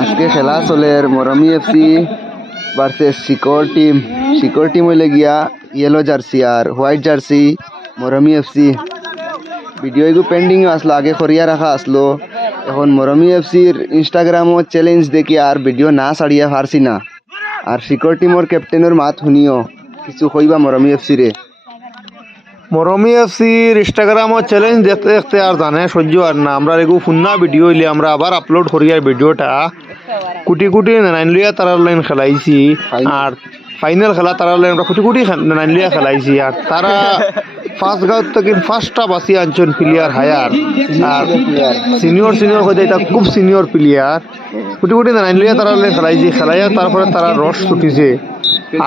আজকে খেলা চলের মরমি এফসি ভার্সেস শিকর টিম হইলে গিয়া ইয়েলো জার্সি আর হোয়াইট জার্সি মরমি এফসি। ভিডিও এগু পেন্ডিং আসলো, আগে করিয়া রাখা আসলো। এখন মরমি এফসির ইনস্টাগ্রামও চ্যালেঞ্জ দেখি আর ভিডিও না ছাড়িয়া পারছি না। আর শিকর টিমর ক্যাপ্টেনের মাত শুনিও কিছু কইবা মরমি এফসি রে। মরমি এফসির ইনস্টাগ্রামও চ্যালেঞ্জ দেখতে দেখতে আর জানে সহ্য আর না। আমরা এগু ফুন্না ভিডিও হইলে আমরা আবার আপলোড করি আর ভিডিওটা কোটি কোটি নাইন লিয়া তারার লাইন খেলাইছি। আর ফাইনাল খেলা তারার লাইন আমরা কোটি কোটি নাইন লিয়া খেলাইছি। আর তারা ফার্স্ট গাঁও থেকে ফার্স্টটা বাঁচি আনছেন প্লেয়ার হায়ার। আর সিনিয়র হয়ে এটা খুব senior player. Crore crore nine লিয়া তারার লাইন খেলাইছি, খেলাইয়া তারপরে তারা রস ছুটিছে।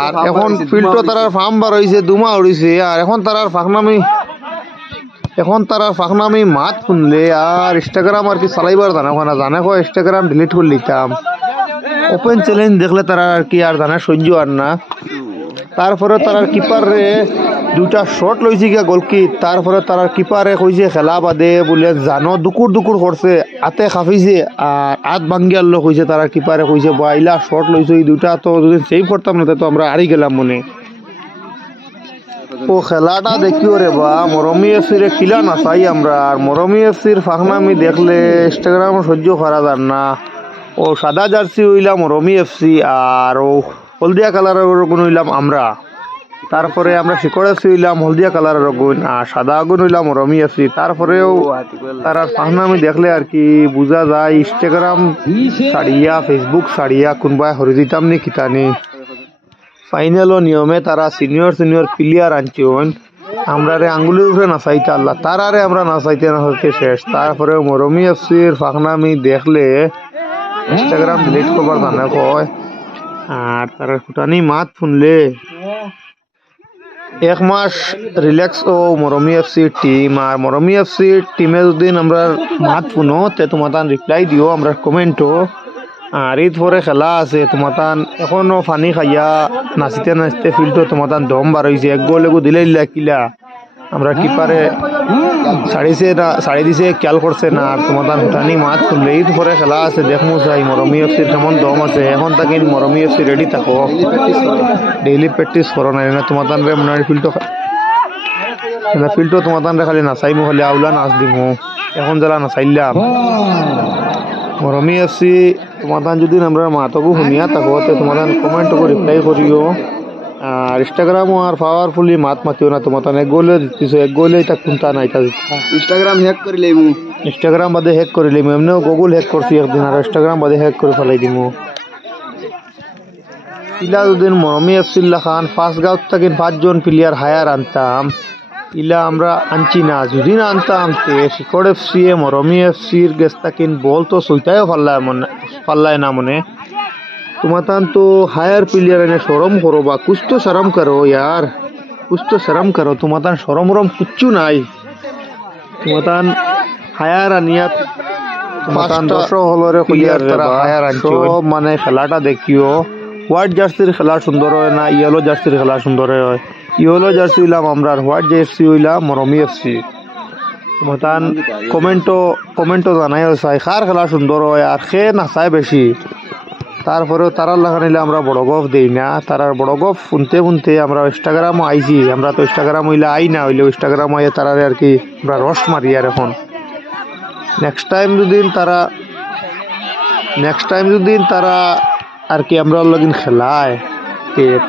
আর এখন ফিল্ডও তারার ফার্ম বার হয়েছে, দুমা উড়িছে। আর এখন তারার ফাঁকনামি মাত শুনলে আর ইনস্টাগ্রাম আর কি চালাইবার জানে ইনস্টাগ্রাম ডিলিট করে লিতাম। ওপেন চ্যালেঞ্জ দেখলে তারা আর কি আর জানে সহ্য আর না। তারপরে তারার কিপারে দুটা শট লইছে গিয়া গোলকি। তারপরে তারার কিপারে কইছে খেলা বাদে বলে জানো দুকুর করছে, হাতে খাফিছে আর হাত ভাঙ্গিয়ার লোক হয়েছে। তারা কিপারে কইছে বাইলা শট লইছে, এই দুটা তো যদি সেভ করতাম না তো আমরা হারি গেলাম মনে। ও খেলাটা দেখিও রে বা মরমি এফসির কিলা না চাই আমরা। আর মরমি এফসির ফাঁকনামি দেখলে ইনস্টাগ্রাম সহ্য করা যান না। ও সাদা জার্সি হইলাম মরমি এফসি আর ও হলদিয়া কালারের গুণ হইলাম আমরা। তারপরে আমরা শিকড় এফসি হইলাম হলদিয়া কালারের গুণ আর সাদা আগুন হইলাম মরমি এফসি। তারপরেও তারা ফাঁকনামি দেখলে আর কি বোঝা যায় ইনস্টাগ্রাম ছাড়িয়া ফেসবুক ছাড়িয়া কোনবাই হরি দিতাম নি কিতানি। ফাইনালও নিয়মে তারা সিনিয়র প্লেয়ার আনছেন। আমরা রে আঙ্গুলির উপরে নাচাইতে আল্লাহ, তারারে আমরা নাচাইতে শেষ। তারপরে মরমি এফসির ফাঁকনামি দেখলে ইনস্টাগ্রাম ডিলিট করবার জানে কয়। আর তারা ফুটানি মাত শুনলে এক মাস রিল্যাক্স ও মরমি এফসির টিম। আর মরমি এফসির টিমে যদি আমরা মাত শুনো তে তোমার রিপ্লাই দিও আমরা কমেন্টও। আর ঈদ পরে খেলা আছে তোমার এখনো পানি খাইয়া নাচতে ফিল্ডও তোমার দম বার হয়েছে। এক গোল এগো দিলে কিলা আমরা কিপারে ছাড়ি দিছে খেয়াল করছে না। আর তোমার ভুটানি মাছ শুনলে ঈদ পরে খেলা আছে দেখমু চাই মরমি এফসির কেমন দম আছে। এখন তাকে মরমি এফসি রেডি থাকো, ডেইলি প্র্যাকটিস করো না তোমার মনে ফিল্ডও তোমার খালি নাচাইমু, খালি আউলা নাচ দিমু। এখন যারা নাচাইলাম মরমি এফসি তোমার যদি আমরা মাতকু শুনিয়া থাকো তোমার কমেন্ট করে রিপ্লাই করিও। আর ইনস্টাগ্রামও আর পাওয়ারফুলি মাতিও না। তোমার এক গোলে দিতেছো, এক গোলে এটা কোনটা নাই ইনস্টাগ্রাম হ্যাক করে লইমু, ইনস্টাগ্রাম বাদে হ্যাক করে লইমু। এমনিও গুগল হ্যাক করছি একদিন, আর ইনস্টাগ্রাম বাদে হ্যাক করে ফেলাই দিমু। ইলা দুদিন মরমি এফসির লাখান ফার্স্ট গাঁও থেকে 5 জন প্লেয়ার হায়ার আনতাম, ইলা আমরা আনছি না। যদি না আনতাম তে শিকড় এফসি মরমি এফসির গেছ তাকিন বল তো সইটাও পাল্লায় না মনে। তোমার তো হায়ার প্লেয়ার এনে সরম করো বা কুছ তো শরম করো ইয়ার, কুছ তো শরম করো। তোমার সরম কিচ্ছু নাই। তোমার হায়ার আনিয়া তোমার 10 হলরে প্লেয়ার তারা হায়ার আনছো। মানে খেলাটা দেখিও হোয়াইট জার্সির খেলা সুন্দর হয় না ইয়েলো জার্সির খেলা সুন্দর হয়। ইয়েলো জার্সি হইলাম আমরা, হোয়াইট জার্সি হইলাম মরমি এফসি। তোমার কমেন্টও জানাই চাই কার খেলা সুন্দর হয় আর সে নাচায় বেশি। তারপরেও তারার লাগা নিলে আমরা বড় গফ দিই না। তারার বড় গফ শুনতে আমরা ইনস্টাগ্রামও আইছি। আমরা তো ইনস্টাগ্রাম হইলে আই না, হইলে ইনস্টাগ্রাম আইয়ে তারারে আর কি আমরা রস্ট মারি। আর এখন নেক্সট টাইম যদি তারা আর কি আমরা লগিন খেলায়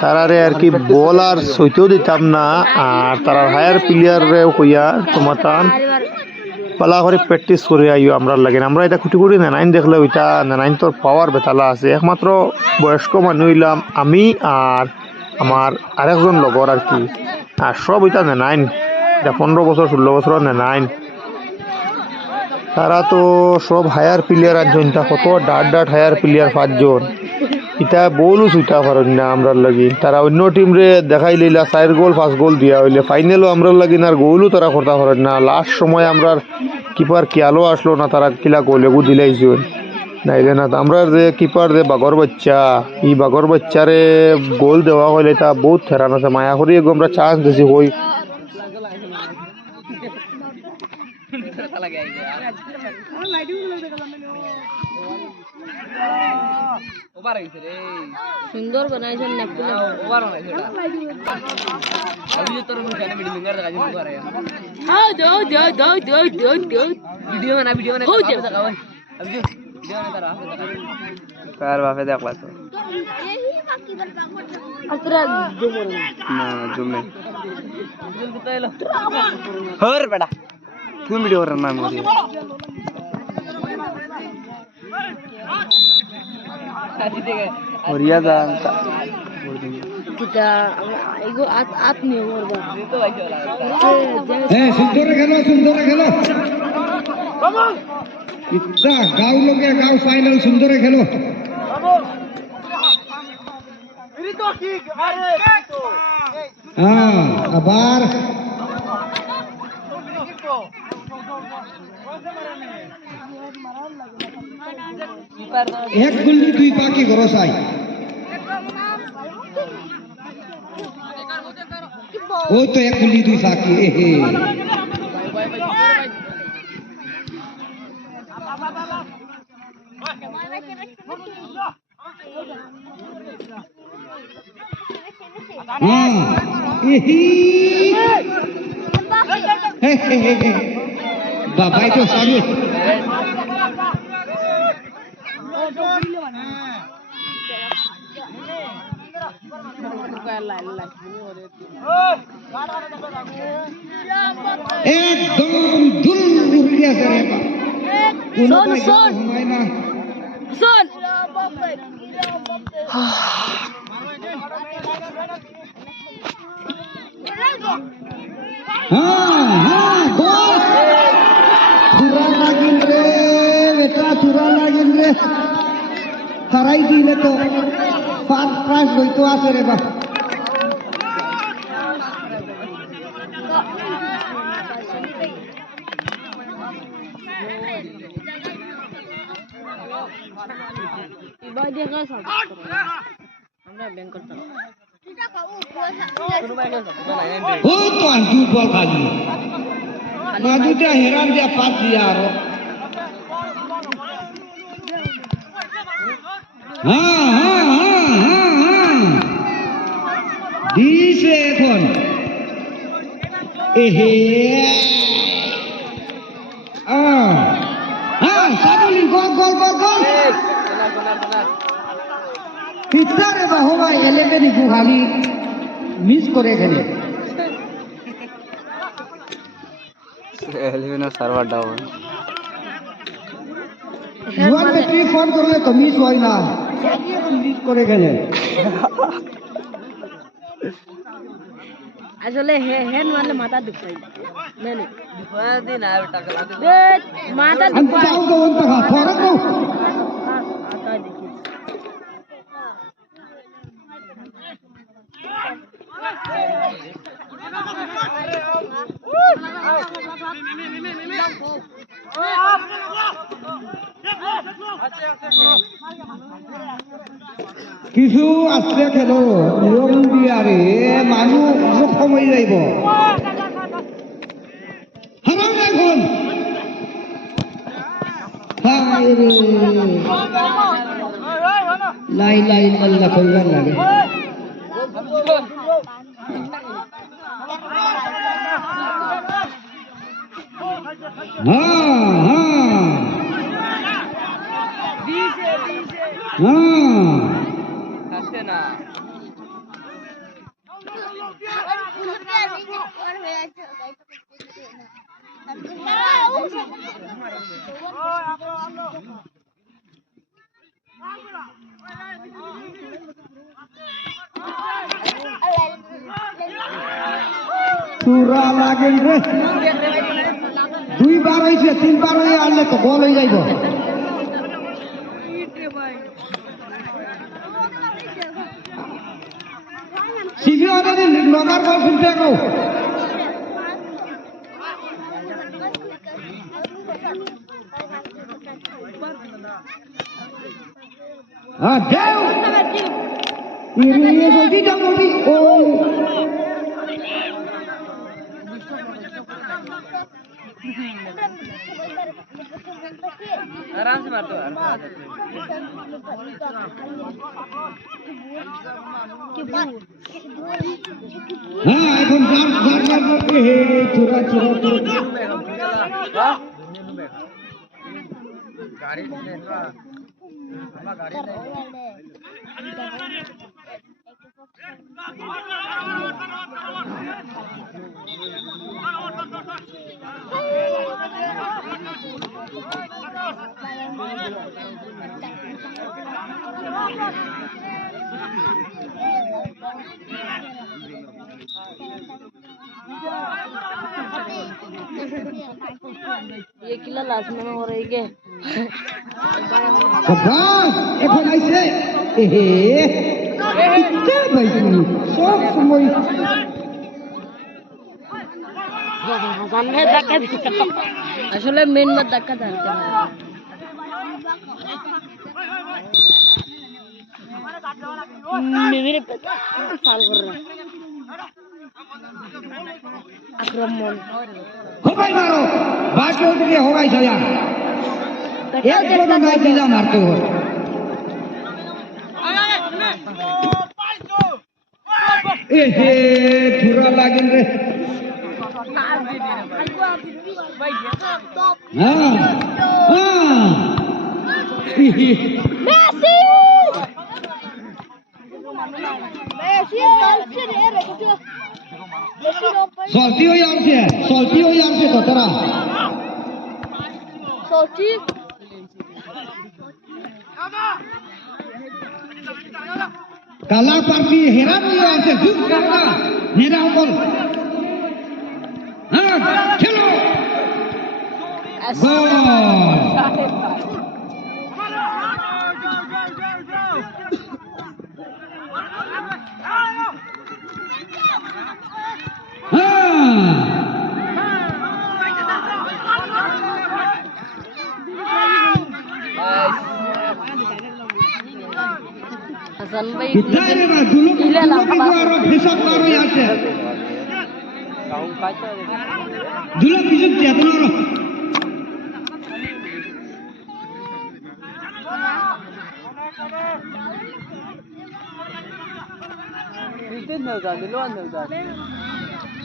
তারারে আর কি বল আর সইতেও দিতাম না। আর তারার হায়ার প্লেয়াররেও কইয়া তোমার পালা করে প্র্যাকটিস করে আইও আমরা লাগে। আমরা এটা খুঁটি নেনাইন দেখলে ওইটা নেনাইন তোর পাওয়ার বেতালা আছে। একমাত্র বয়স্ক মানুষ হইলাম আমি আর আমার আরেকজন লগর আর কি। আর সব ওইটা নেনাইন, এটা 15 বছর 16 বছর নেনাইন। তারা তো সব হায়ার প্লেয়ার আনছেন। কত ডাট হায়ার প্লেয়ার 5 জন। এটা বলও ছুটা পারেন না আমরা লাগি। তারা অন্য টিমরে দেখাই লইলা 4 গোল 5 গোল দিয়া হইলে ফাইনালও আমরা লাগি না, আর গোলও তারা করতে পারেন না। লাস্ট সময় আমরা কিপার খেয়ালও আসলো না, তারা কিলা গোল এগু দিলাইছেন নাইলে না। আমরা যে কিপার যে বাঘর বাচ্চা, এই বাঘর বাচ্চারে গোল দেওয়া হইলে তা বহুত ফেরান আছে। মায়া করি আমরা চান্স দিছি হই। সুন্দর বানাইছেন না পুরো হ্যাঁ দাও দাও দাও দাও দাও দাও ভিডিও বানা কার বাপে দেখলা তো আতরা জুমর না জুমে হর বেটা কোন ভিডিও করার নাম করি হরিয়া দান কিটা এগো আত নিয়ে মরবা সুন্দর খেলো ইচ্ছা গাঁও লোকে গাঁও ফাইনাল সুন্দর খেলো হ্যাঁ আবার এক গুল্লি দুই পাখি ঘর চাই ও তো এক গুল্লি দুই পাখি বাবাই তো সামনে একদম দুল উড়ে আছে শোন শোন শোন চূড়া লাগিল রে হারাই দিলে তো ফার্স্ট প্রাইজ হইতো আছে রে বা এবার দেখা সব আমরা ব্যাংক করতে ও তো আন্টু বল খালি মাদুটা হেরান দিয়া পাত দিয়া আর দিছে এখন এহে সাবলি গোল গোল গোল গোল পিতারে বা হওয়াই এলেবেনি গুহালি মিস করে গেলে এলিভেনের সার্ভার ডাউন জুয়ান ব্যাটারি ফোন করলে তো মিস হয় না মিস করে গেলে আসলে হ্যান্ড মারলে মাথা দুখাই মানে দিন আর টাকা মাথা দুখাই দেখি কিছু আসলে খেলো নিয়ম দিয়ারে মানুষ সময় যাইব এখন লাই লাই আল্লাহ কইবার লাগে চূড়া লাগেন রে দুইবার হয়েছে তিনবার হয়ে আনলে তো গোল হয়ে যাইব লগার বল শুনতে গো হ্যাঁ দেও জলদি যাও জলদি ও आराम से मार दो হ্যাঁ এখন गाड़ी ये किला लास्ट में हो रही है এখন আইছে এহে ইচ্ছা ভাই সব সময় सामने धक्का আসলে মেন মার ধাক্কা জানতে হবে मेरे साल कर रहा आक्रमण होबाई मारो बाकी उधर होगाई छया एक फोटो मैं किला मारते हो एहे थोड़ा लागिन रे हाँ हाँ मेसी मेसी सोल्टी हो यार से तो तेरा सोची काला पार्टी हेरा नहीं यार से झूठ करना मेरा ऊपर हाँ चलो गोल हसन भाई कितना रे बा दुलो की मारो हिसाब मारो यार से दुलो किसी चेतना रो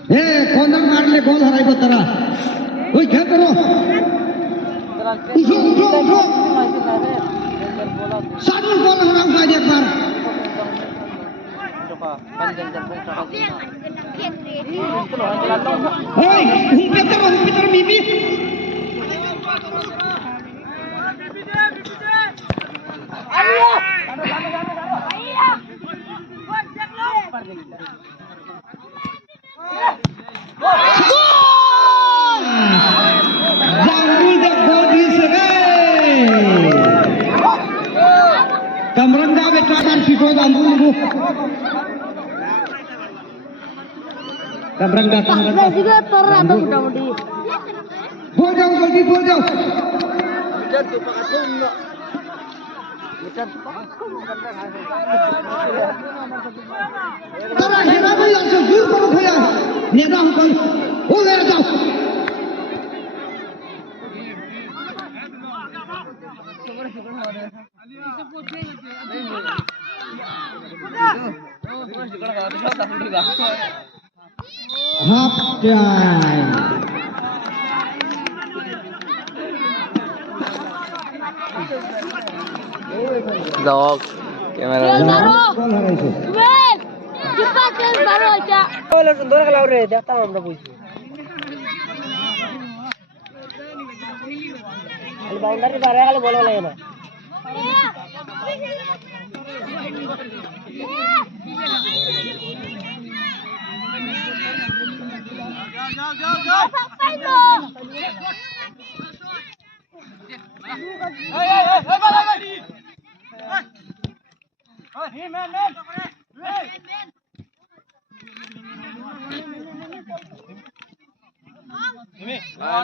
ए कौन मार ले गोल हराई तेरा ओए क्या करो उठो सानू गोल हराम का एक बार ओए हुंपेतर बीबी कमरंगा बेटा कर सिको जांबुल को कमरंगा जिगर तर रहा था मोटामोटी हो जाओ जल्दी हो जाओ तोरा हेरा भाई से दूर करो भैया नेता हम कल हो ले जाओ half time Dog. Camera. Call হারাইছে वेट कितना तेज मारो क्या बोले सुंदर का लाव रे देखता हूं हमरा पूछ खाली बाउंड्री बारे खाली बोले लगे ना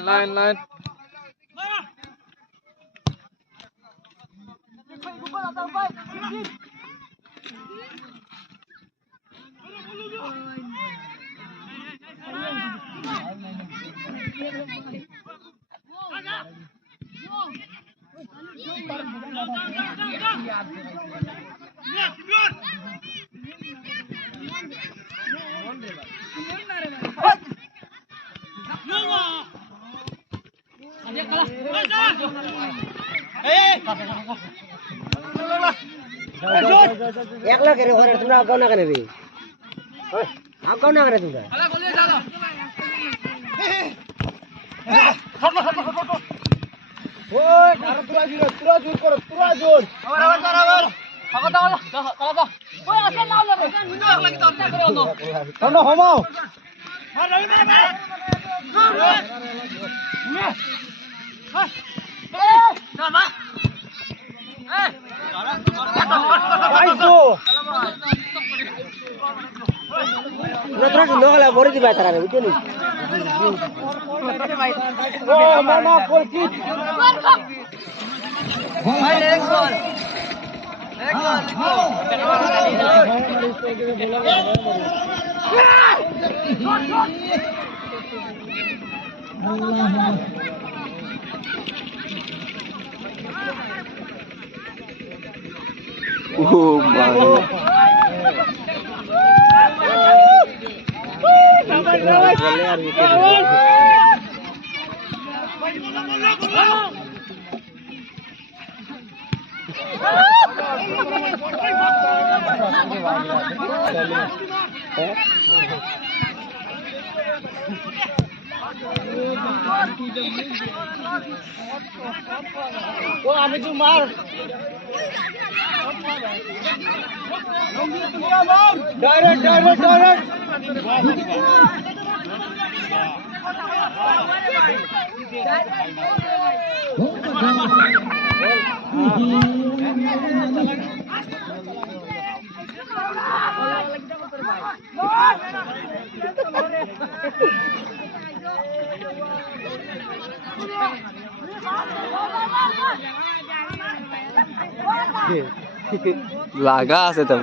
Line. একলা করে ঘরে তোমরা আগাও না কেন রে আগাও না কেন তোমরা তোরা সুন্দর গলা ভরে দিবা তারা বুঝছো নি Oh my. লাগা আছে তো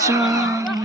Ciao.